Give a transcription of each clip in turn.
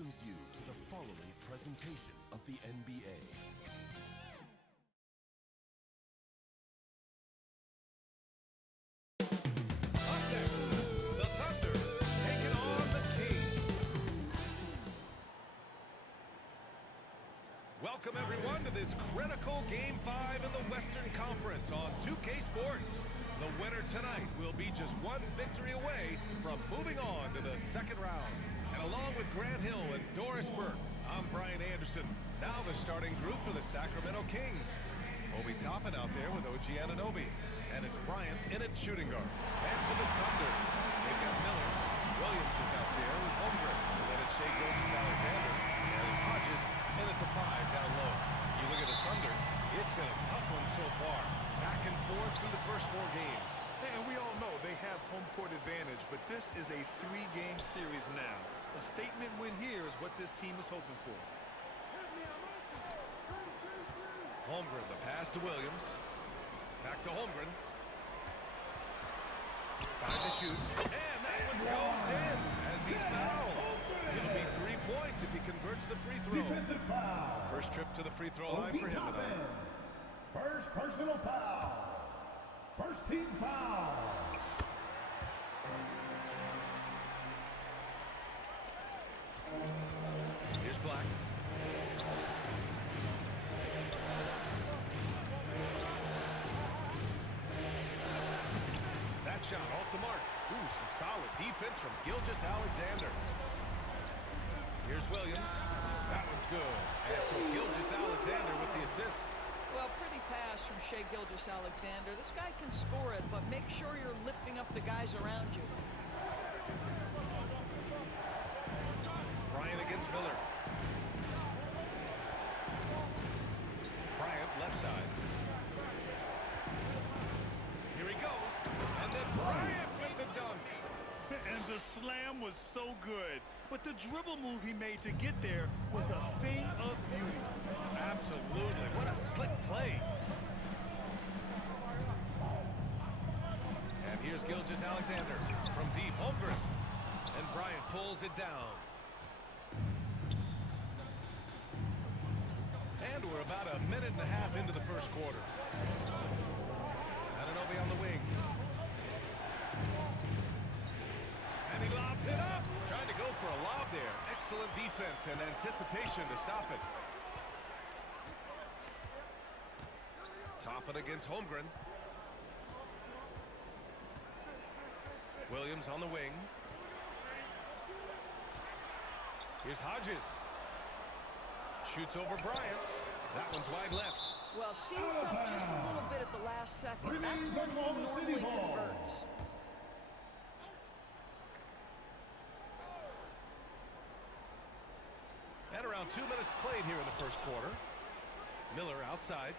welcomes you to the following presentation of the NBA. Up next, the Thunder taking on the Kings. Welcome everyone to this critical Game 5 in the Western Conference on 2K Sports. The winner tonight will be just one victory away from moving on to the second round. And along with Grant Hill and Doris Burke, I'm Brian Anderson. Now the starting group for the Sacramento Kings. Obi Toppin out there with OG Anunoby. And it's Bryant in at shooting guard. And for the Thunder, they've got Miller. Williams is out there with Holmgren. And then it's Shai Gilgeous-Alexander. And it's Hodges in at the 5 down low. You look at the Thunder, it's been a tough one so far. Back and forth through the first 4 games. And we all know they have home court advantage, but this is a 3-game series now. A statement win here is what this team is hoping for. Holmgren, the pass to Williams. Back to Holmgren. 5 to shoot. And that one goes in as he's fouled. It'll be 3 points if he converts the free throw. Defensive foul. First trip to the free throw line for him tonight. First personal foul. First team foul. Here's Black. That shot off the mark. Ooh, some solid defense from Gilgeous-Alexander. Here's Williams. That one's good. And so Gilgeous-Alexander with the assist. Well, pretty pass from Shai Gilgeous-Alexander. This guy can score it, but make sure you're lifting up the guys around you. Bryant against Miller. Bryant left side. Here he goes. And then Bryant with the dunk. And the slam was so good. But the dribble move he made to get there was a thing of beauty. Absolutely. What a slick play. And here's Gilgeous-Alexander from deep. Holmgren. And Bryant pulls it down. And we're about a minute and a half into the first quarter. Anunoby on the wing. And he lobs it up. Trying to go for a lob there. Excellent defense and anticipation to stop it. Toppin against Holmgren. Williams on the wing. Here's Hodges. Shoots over Bryant. That one's wide left. Well, seized up just a little bit at the last second. That's when he normally converts. And around 2 minutes played here in the first quarter. Miller outside.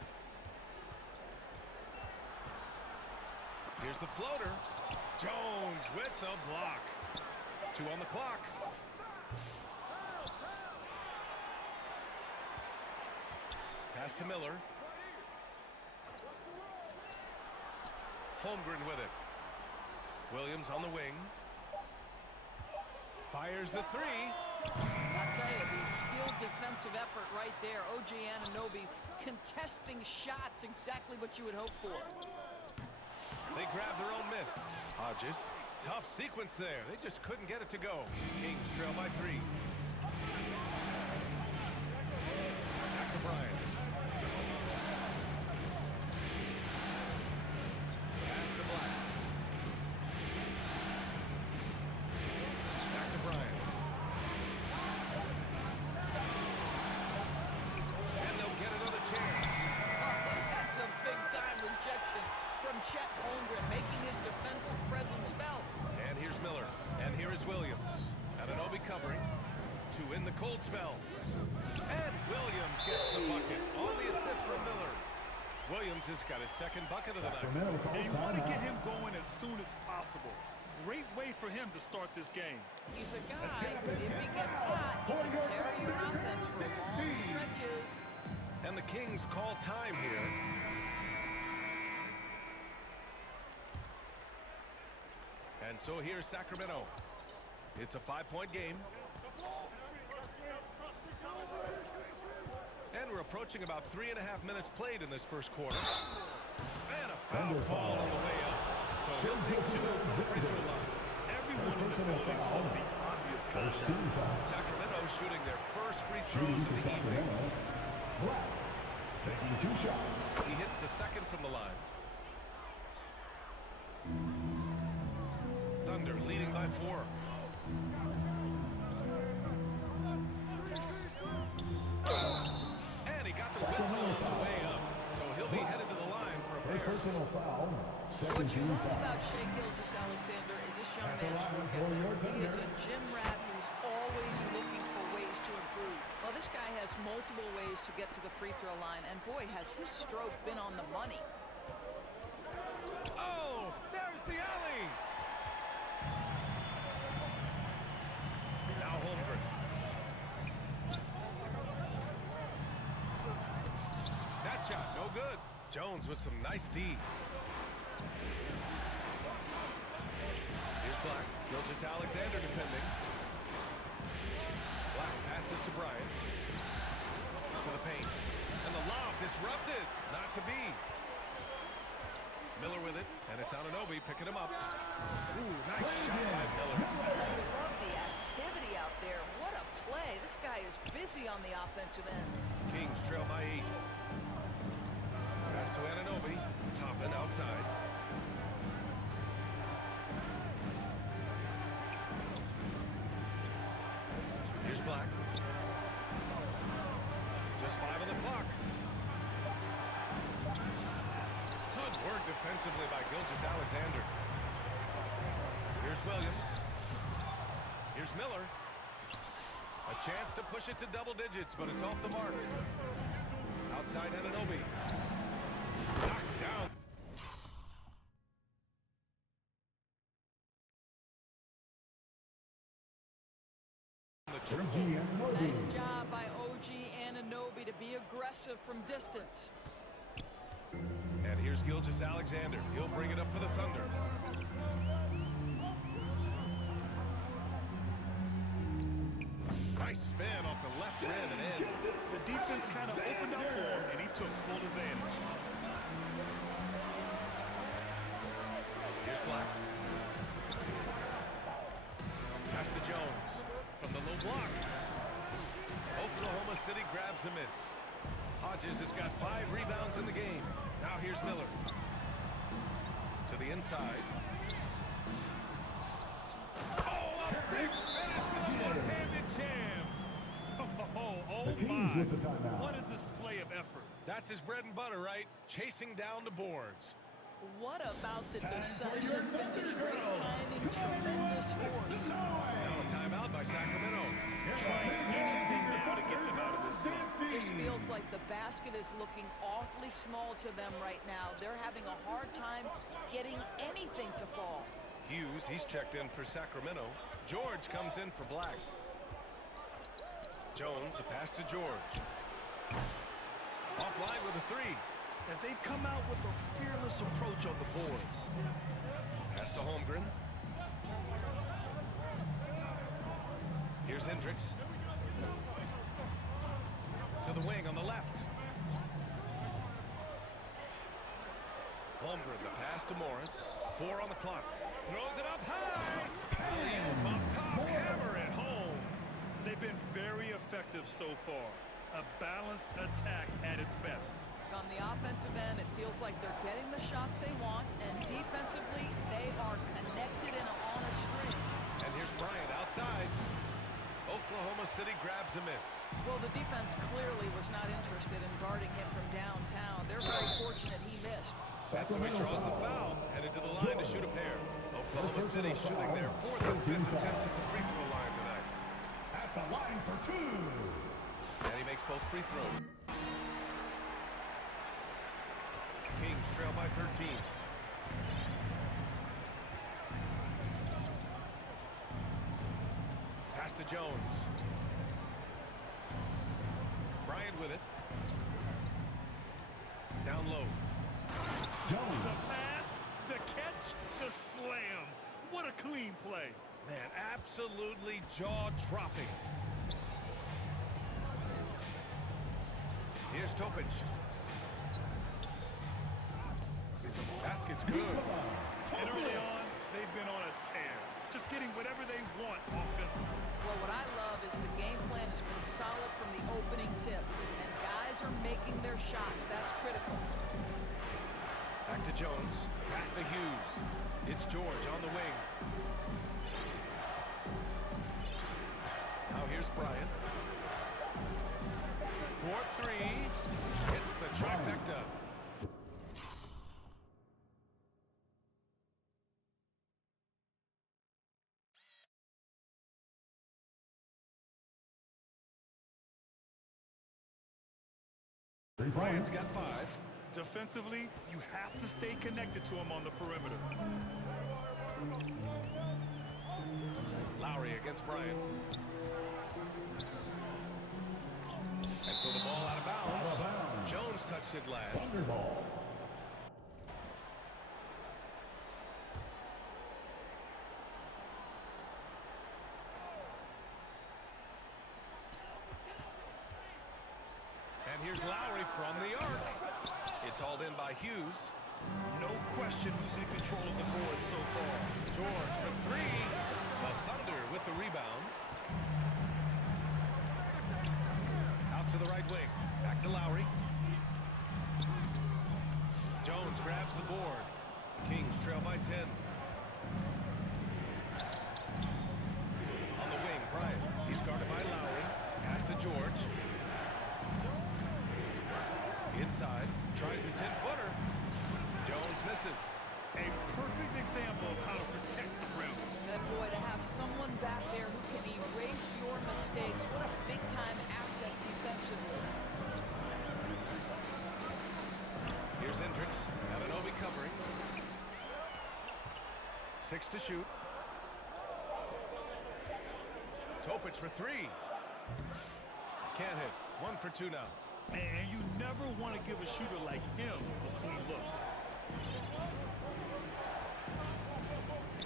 Here's the floater. Jones with the block. 2 on the clock. Pass to Miller. Holmgren with it. Williams on the wing. Fires the 3. I'll tell you, the skilled defensive effort right there. OG Anunoby contesting shots, exactly what you would hope for. They grab their own miss. Hodges. Tough sequence there. They just couldn't get it to go. Kings trail by 3. Back to Bryant. Pass to Black. Back to Bryant. And they'll get another chance. Oh, that's a big-time rejection from Chet Holmgren, making his defensive presence felt. And here's Miller. And here is Williams. Anunoby covering to win the cold spell. And Williams gets the bucket on the assist from Miller. Williams has got his second bucket of the night. And you want to get him going as soon as possible. Great way for him to start this game. He's a guy, if he gets hot, he can carry your offense for long stretches. And the Kings call time here. And so here's Sacramento. It's a 5-point game. we're approaching about 3.5 minutes played in this first quarter. And a foul call on the way up. So he'll take 2 from the free throw line. Everyone in the building saw the obvious contact. Sacramento shooting their first free throws of the evening. Taking 2 shots. He hits the second from the line. Thunder leading by 4. And he got the whistle on the way up. So he'll be headed to the line for a pair. Personal foul. What you love foul. about Shea Gilgeous-Alexander is this young At the man's line work for your ethic. He is Thunder. a gym rat who's always looking for ways to improve. Well, this guy has multiple ways to get to the free throw line, and boy, has his stroke been on the money. Oh, there's the alley. Now Holmgren. That shot, no good. Jones with some nice D. Here's Black. Gilgeous-Alexander defending. Black passes to Bryant. To the paint. And the lob disrupted. Not to be. Miller with it. And it's Anunoby picking him up. Ooh, nice shot by Miller. I love the activity out there. What a play. This guy is busy on the offensive end. Kings trail by 8. Pass to Anunoby. Toppin outside. Here's Black. Just 5 on the clock. Good work defensively by Gilgeous-Alexander. Here's Williams. Here's Miller. A chance to push it to double digits, but it's off the mark. Outside Anunoby. Knocks down. The triple. Nice job by OG Anunoby to be aggressive from distance. And here's Gilgeous-Alexander. He'll bring it up for the Thunder. Nice spin off the left rim and in. The defense kind of opened up for him, and he took full advantage. Here's Black. Pass to Jones. From the low block. Oklahoma City grabs a miss. Hodges has got 5 rebounds in the game. Now here's Miller. To the inside. Oh, a big finish with a one-handed jam. Oh The Kings my. with the timeout. What a display of effort. That's his bread and butter, right? Chasing down the boards. What about the decisive finish? Great timing, tremendous force. Now a timeout by Sacramento. Trying anything now to get them out of this scene. Just feels like the basket is looking awfully small to them right now. They're having a hard time getting anything to fall. Hughes, he's checked in for Sacramento. George comes in for Black. Jones, the pass to George. Offline with a 3. And they've come out with a fearless approach on the boards. Pass to Holmgren. Here's Hendricks. To the wing on the left. Holmgren, the pass to Morris. 4 on the clock. Throws it up high. Alley-oop up top. Hammer it home. They've been very effective so far. A balanced attack at its best. On the offensive end, it feels like they're getting the shots they want, and defensively, they are connected and on a string. And here's Bryant outside. Oklahoma City grabs a miss. Well, the defense clearly was not interested in guarding him from downtown. They're very fortunate he missed. That's the way he draws the foul. Headed to the line to shoot a pair. Oklahoma City shooting their 4th and 5th attempts at the free throw line tonight. At the line for 2. And he makes both free throws. Kings trail by 13. Pass to Jones. Bryant with it. Down low. The pass, the catch, the slam. What a clean play. Man, absolutely jaw-dropping. Here's Topic. Basket's good. And early on, they've been on a tear. Just getting whatever they want offensively. Well, what I love is the game plan has been solid from the opening tip. And guys are making their shots. That's critical. Back to Jones. Pass to Hughes. It's George on the wing. Now here's Bryant. 4-3. Hits the trifecta. Bryant's got 5. Defensively, you have to stay connected to him on the perimeter. Lowry against Bryant. And so the ball out of bounds. Jones touched it last. Thunderball. And here's Lowry from the arc. It's hauled in by Hughes. No question who's in control of the board so far. George for 3. The Thunder with the rebound. Out to the right wing. Back to Lowry. Jones grabs the board. Kings trail by 10. On the wing, Bryant. He's guarded by Lowry. Pass to George. Inside. Tries a 10-footer. Jones misses. A perfect example of how to protect the rim. And boy, to have someone back there who can erase your mistakes, what a big-time asset defensively. Here's Hendricks. Anunoby covering. 6 to shoot. Topic for 3. Can't hit. 1 for 2 now. And you never want to give a shooter like him a clean look.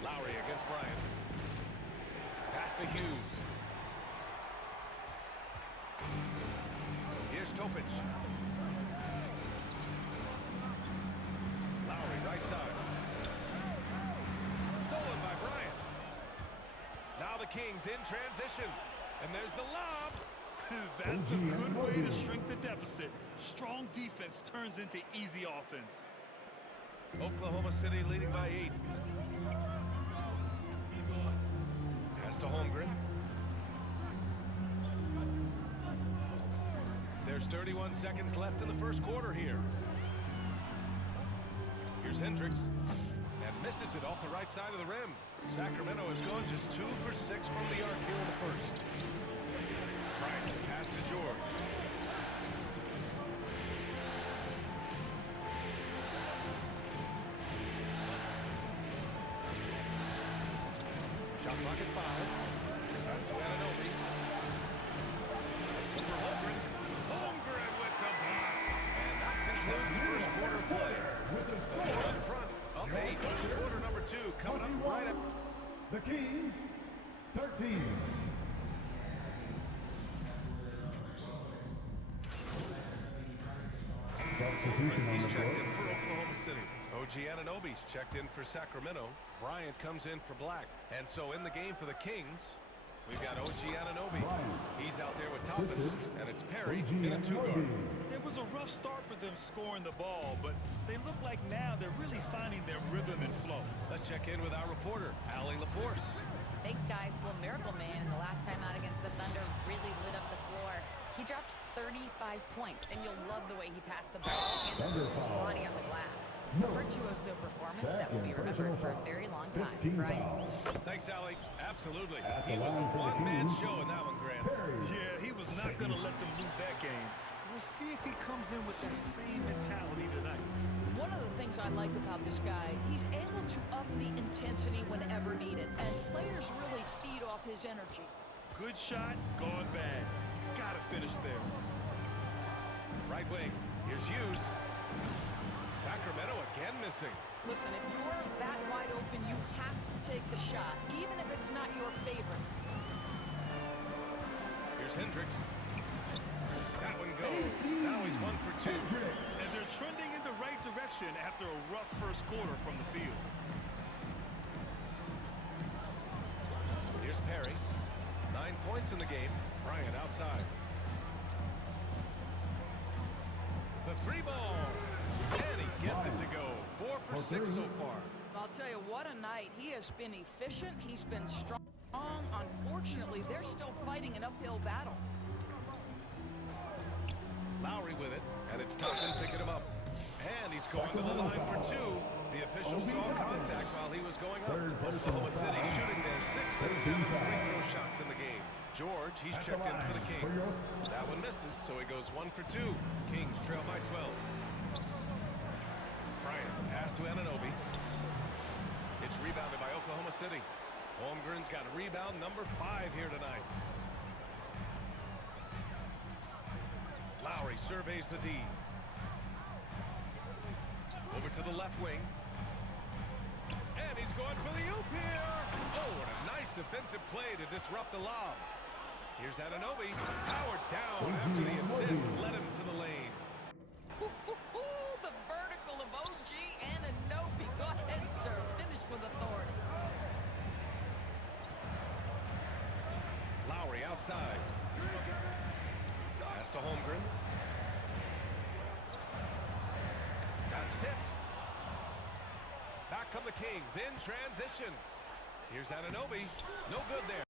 Lowry against Bryant. Pass to Hughes. Here's Topic. Lowry right side. Stolen by Bryant. Now the Kings in transition. And there's the lob. That's a good way to shrink the deficit. Strong defense turns into easy offense. Oklahoma City leading by 8. Pass to Holmgren. There's 31 seconds left in the first quarter here. Here's Hendricks. And misses it off the right side of the rim. Sacramento has gone just 2 for 6 from the arc here in the first. Bryant, pass to George. Shot clock at 5. Pass to Anunoby. Over Holmgren. Holmgren with the block. And that concludes the first quarter play. The ball in front. Up 8. Quarter number 2 coming up right up. The Kings, 13. Substitution on He's the checked floor. in for Oklahoma City. OG Anunoby's checked in for Sacramento. Bryant comes in for Black. And so in the game for the Kings, we've got OG Anunoby. He's out there with Toppin, and it's Perry in a 2-guard. It was a rough start for them scoring the ball, but they look like now they're really finding their rhythm and flow. Let's check in with our reporter, Allie LaForce. Thanks, guys. Well, Miracle Man, the last time out against the Thunder, really lit up the floor. He dropped 35 points, and you'll love the way he passed the ball and Thunder foul. body on the glass. No. Virtuoso performance that will be remembered for a very long time. 15 Brian. fouls. Thanks, Allie. Absolutely. At the He was a line for the one-man Kings, show in that one, Grant. Perry. Yeah, he was not going to let them lose that game. We'll see if he comes in with that same mentality tonight. One of the things I like about this guy, he's able to up the intensity whenever needed, and players really feed off his energy. Good shot, gone bad. Gotta finish there. Right wing. Here's Hughes. Sacramento again missing. Listen, if you're that wide open, you have to take the shot, even if it's not your favorite. Here's Hendricks. That one goes. Now he's 1 for 2. And they're trending in the right direction after a rough first quarter from the field. Here's Perry. 9 points in the game. Bryant outside. The 3-ball. And he gets it to go. 4 for 6 so far. I'll tell you, what a night. He has been efficient. He's been strong. Unfortunately, they're still fighting an uphill battle. Lowry with it, and it's Toppin picking him up. And he's going to the line for 2. The official saw contact while he was going up. Oklahoma City shooting their 6th and 7th free throw shots in the game. George, he's checked in for the Kings. That one misses, so he goes 1 for 2. Kings trail by 12. Bryant, the pass to Anunoby. It's rebounded by Oklahoma City. Holmgren's got rebound number 5 here tonight. Lowry surveys the D. Over to the left wing. And he's going for the oop here. Oh, what a nice defensive play to disrupt the lob. Here's Anunoby. Powered down after the assist led him to the lane. The vertical of OG Anunoby. Go ahead, sir. Finish with authority. Lowry outside. Pass to Holmgren. That's tipped. Back come the Kings in transition. Here's Anunoby. No good there.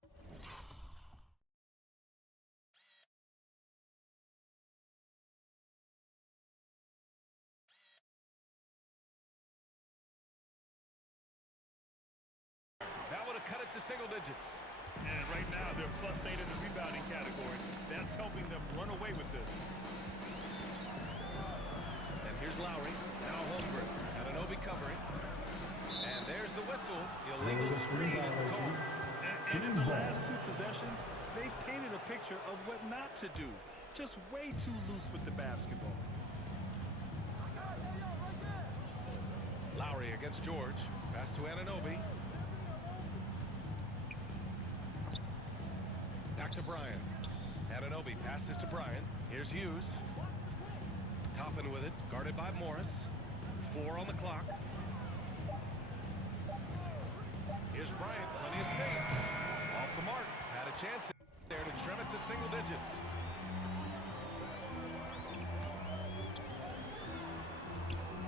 That would have cut it to single digits. And right now, they're +8 in the rebounding category. That's helping them run away with this. And here's Lowry. Now Holmgren. Anunoby covering. And there's the whistle. Illegal screen is the call. And in the last 2 possessions, they've painted a picture of what not to do. Just way too loose with the basketball. Lowry against George. Pass to Anunoby. Back to Bryant. Anunoby passes to Bryant. Here's Hughes. Toppin with it. Guarded by Morris. 4 on the clock. Here's Bryant. Plenty of space. Off the mark. Had a chance there to trim it to single digits.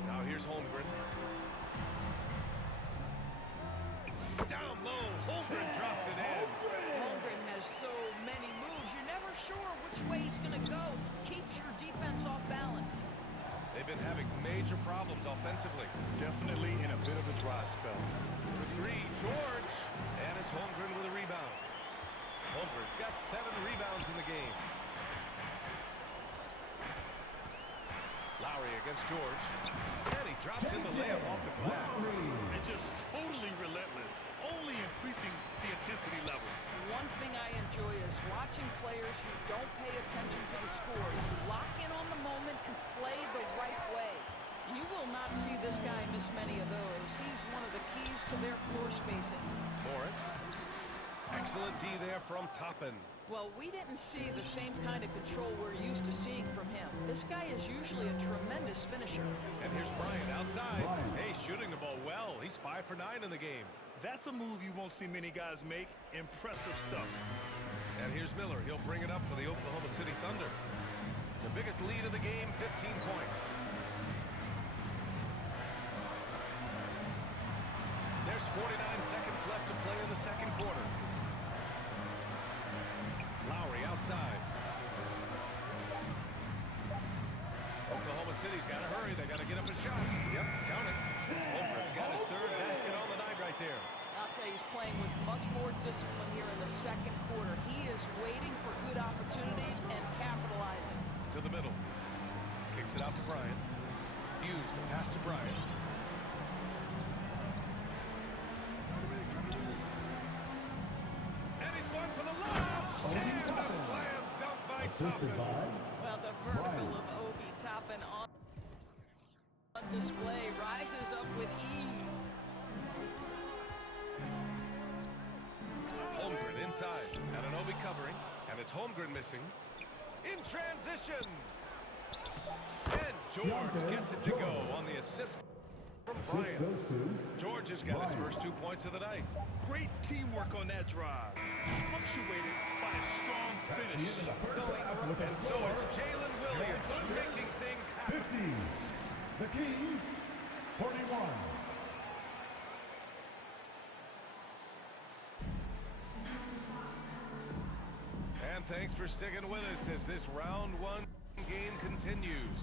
Now here's Holmgren. Down low. Holmgren drops it in. Holmgren has so many moves. You're never sure which way he's going to go. Keeps your defense off balance. They've been having major problems offensively. Definitely in a bit of a dry spell. For 3, George. And it's Holmgren with a rebound. Holmgren's got 7 rebounds in the game. Lowry against George. And he drops in the layup off the glass. And just totally relentless, only increasing the intensity level. One thing I enjoy is watching players who don't pay attention to the score, lock in on the moment and play the right way. You will not see this guy miss many of those. He's one of the keys to their floor spacing. Morris. Excellent D there from Toppin. Well, we didn't see the same kind of control we're used to seeing from him. This guy is usually a tremendous finisher. And here's Bryant outside. Hey, shooting the ball well. He's 5 for 9 in the game. That's a move you won't see many guys make. Impressive stuff. And here's Miller. He'll bring it up for the Oklahoma City Thunder. The biggest lead of the game, 15 points. There's 49 seconds left to play in the second quarter. Lowry outside. Oklahoma City's got to hurry. They got to get up a shot. Yep, count it. Holmgren's got his 3rd basket on the night right there. I'll tell you, he's playing with much more discipline here in the second quarter. He is waiting for good opportunities and capitalizing. To the middle. Kicks it out to Bryant. Hughes, the pass to Bryant. And he's going for the lob. And a slam dunk by Toppin. Well, the vertical of Obi Toppin on display rises up with ease. Holmgren inside. Anunoby covering. And it's Holmgren missing. In transition. And George gets it to go on the assist from Assist Bryant. goes to George has got his first 2 points of the night. Great teamwork on that drive. Punctuated by a strong That's the finish. end of the first half with a And so score it's Jalen Williams making things happen. 50. The Kings 41. And thanks for sticking with us as this round one game continues.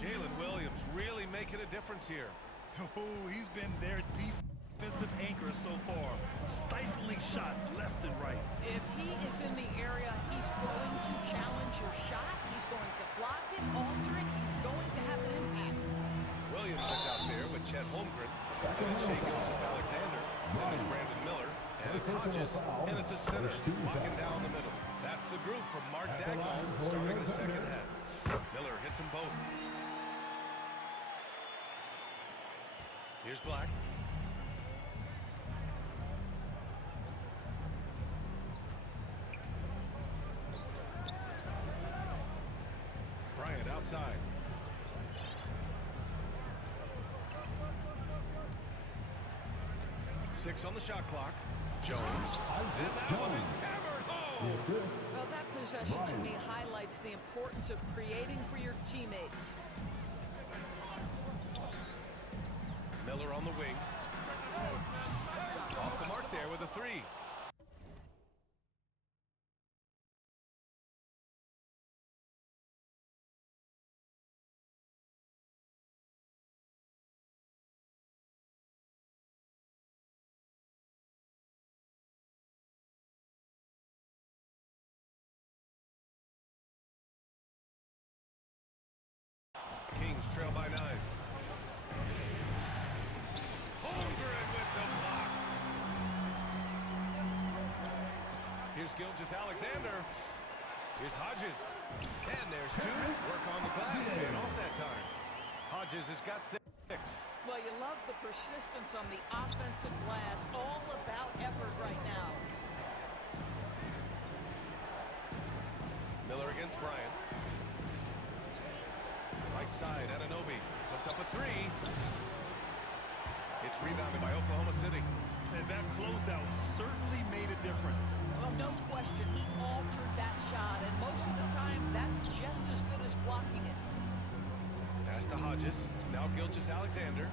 Jalen Williams really making a difference here. Oh, he's been their defensive anchor so far. Stifling shots left and right. If he is in the area, he's going to challenge your shot. He's going to block it, alter it. He's going to have an impact. Williams is out there with Chet Holmgren. Second And little Shea foul. Gilgeous Alexander. And there's Brandon Miller. And it's First Hodges. personal foul. And at the center, First team locking foul. down the middle. That's the group from Mark At the line Dagnall for starting your the second defender. half. Miller hits them both. Here's Black. Bryant outside. Six on the shot clock. Jones. And that one is hammered The home. assist. Well, that possession to Bryant. me highlights the importance of creating for your teammates. Miller on the wing. Off the mark there with a three. Kings trail by 9. Holmgren with the block. Here's Gilgeous Alexander. Here's Hodges. And there's two. Work on the glass, paying off that time. Hodges has got 6. Well, you love the persistence on the offensive glass. All about effort right now. Miller against Bryant. Right side, Anunoby puts up a three. It's rebounded by Oklahoma City. And that closeout certainly made a difference. Well, no question, he altered that shot, and most of the time, that's just as good as blocking it. Pass to Hodges. Now Gilgeous Alexander.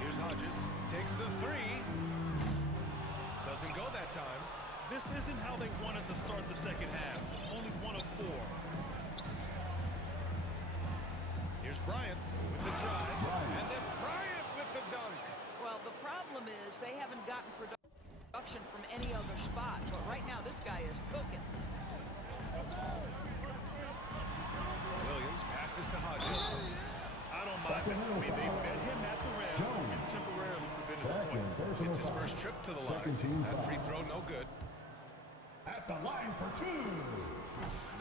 Here's Hodges. Takes the three. Doesn't go that time. This isn't how they wanted to start the second half. Only 1 of 4. Here's Bryant with the drive. And then Bryant with the dunk. Well, the problem is they haven't gotten production from any other spot, but right now this guy is cooking. Williams passes to Hodges. I don't mind Second that. I mean, they foul. met him at the rim Jones. and temporarily prevented the Second points. personal It's his foul. first trip to the Second line. team That free foul. throw, no good. At the line for 2.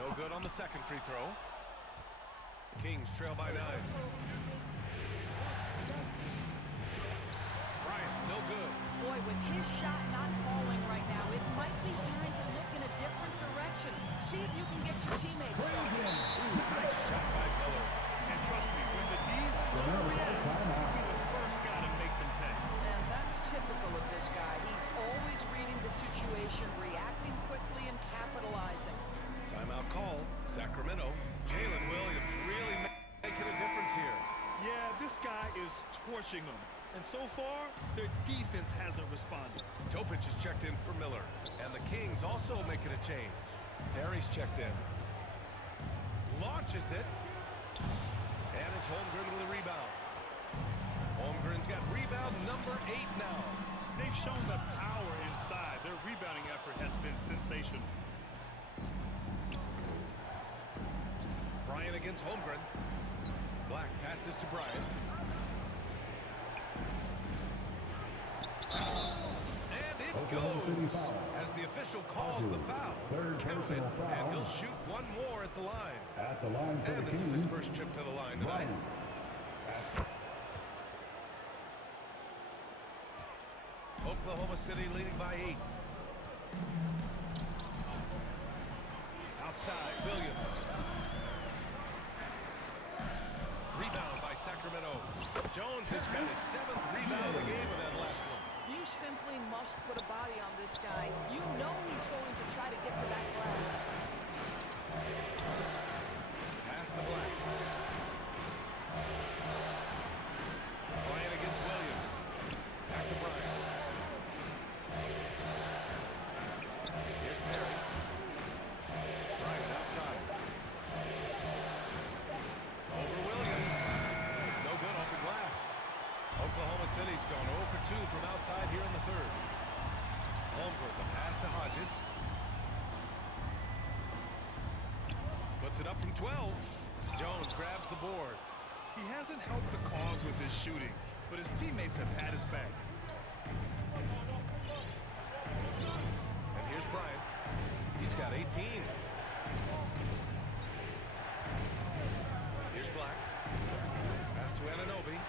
No good on the second free throw. Kings trail by 9. Bryant, no good. Boy, with his shot not falling right now, it might be time to look in a different direction. See if you can get your teammates started. Nice shot by Miller. And trust me, when the D's slow react, he'll be the first guy to make them pay. And that's typical of this guy. He's always reading the situation, reacting quickly, and capitalizing. Timeout call. Sacramento. Jalen Williams really making a difference here. Yeah, this guy is torching them. And so far, their defense hasn't responded. Topic is checked in for Miller. And the Kings also making a change. Perry's checked in. Launches it. And it's Holmgren with a rebound. Holmgren's got rebound number 8 now. They've shown the power inside. Their rebounding effort has been sensational. Bryant against Holmgren. Black passes to Bryant. And it Oklahoma City goes foul. as the official calls the foul. Third Count it, personal foul. and he'll shoot one more at the line. At the line for And the this Kings. is his first trip to the line tonight. Bryant. Oklahoma City leading by 8. Outside, Williams. Rebound by Sacramento. Jones has got his 7th rebound of the game with that last one. You simply must put a body on this guy. You know he's going to try to get to that glass. Pass to Black. Bryant against Williams. Back to Bryant. Here's Perry. Bryant outside. Over Williams. No good off the glass. Oklahoma City's gone 0 for 2 from outside here in the third. Holmgren, the pass to Hodges. Puts it up from 12. Jones grabs the board. He hasn't helped the cause with his shooting, but his teammates have had his back. And here's Bryant. He's got 18. Here's Black. Pass to Anunoby.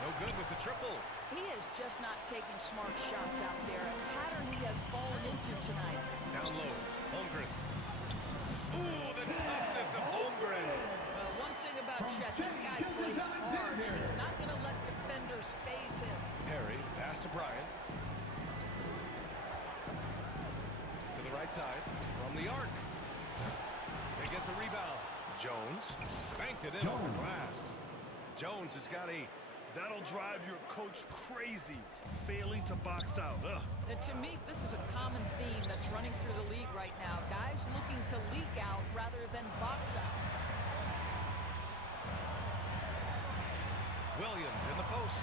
No good with the triple. He is just not taking smart shots out there. A pattern he has fallen into tonight. Down low. Holmgren. Ooh, the toughness of Holmgren. Well, one thing about Chet, this guy plays hard, and he's not going to let defenders phase him. Perry, pass to Bryant. To the right side. From the arc. They get the rebound. Jones. Banked it in off the glass. Jones has got 8. That'll drive your coach crazy, failing to box out. Ugh. And to me, this is a common theme that's running through the league right now. Guys looking to leak out rather than box out. Williams in the post.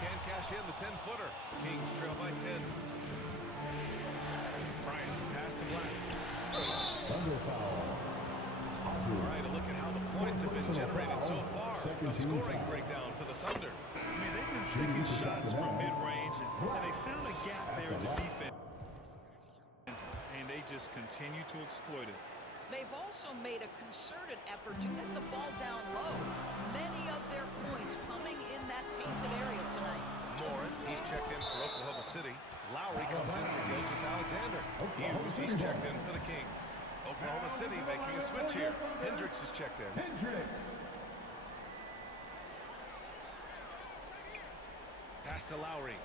Can't cash in the 10-footer. Kings trail by 10. Bryant, pass to Black. Thunder foul. All right, a look at how the points have been generated so far. A scoring breakdown for the Thunder. I mean, they've been sinking shots from mid-range, and they found a gap there in the defense, and they just continue to exploit it. They've also made a concerted effort to get the ball down low. Many of their points coming in that painted area tonight. Morris, he's checked in for Oklahoma City. Lowry comes in for Gilgeous Alexander. Hughes, he's checked in for the Kings. Oklahoma City making a switch here. Hendricks is checked in. Hendricks. Pass to Lowry.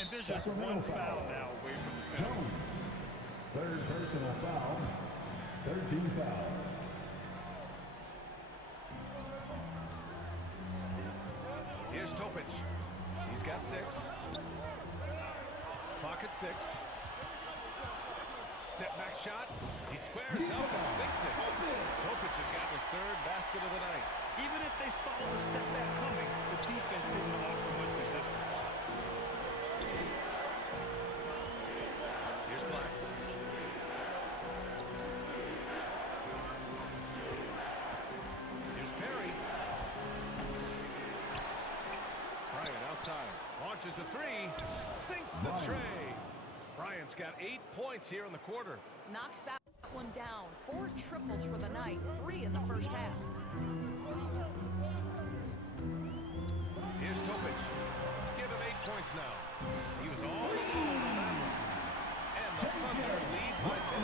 And there's just one foul now away from the penalty. Jones. Third personal foul. 13 foul. Here's Topic. He's got 6. Clock at 6. Step back shot. He squares up and sinks it. Topic has got his 3rd basket of the night. Even if they saw the step back coming, the defense didn't offer much resistance. Here's Black. Here's Perry. Bryant outside. Launches a 3. Sinks the tray. Bryant's got 8 points here in the quarter. Knocks that one down. 4 triples for the night. 3 in the first half. Here's Topic. Give him 8 points now. He was all alone on that one. And the Thunder lead by 10.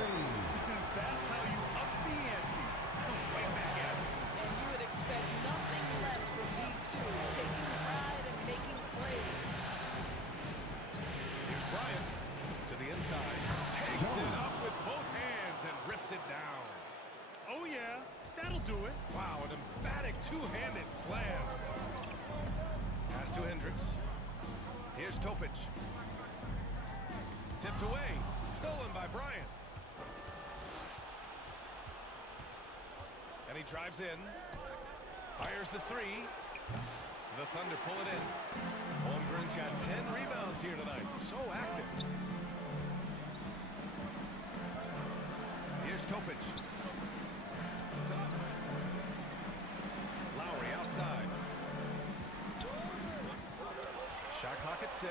That's how you up the ante. Come right back at it. And you would expect nothing less from these two, taking pride and making plays. Here's Bryant to the inside. Takes it up with both hands and rips it down. Oh, yeah. That'll do it. Wow, an emphatic two-handed slam. Pass to Hendricks. Here's Topic. Tipped away. Stolen by Bryant. And he drives in. Fires the 3. The Thunder pull it in. Holmgren's got 10 rebounds here tonight. So active. Here's Topic. Lowry outside. Shot clock at 6.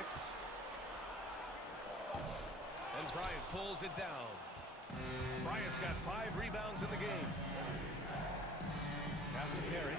And Bryant pulls it down. Bryant's got 5 rebounds in the game. Pass to Perry.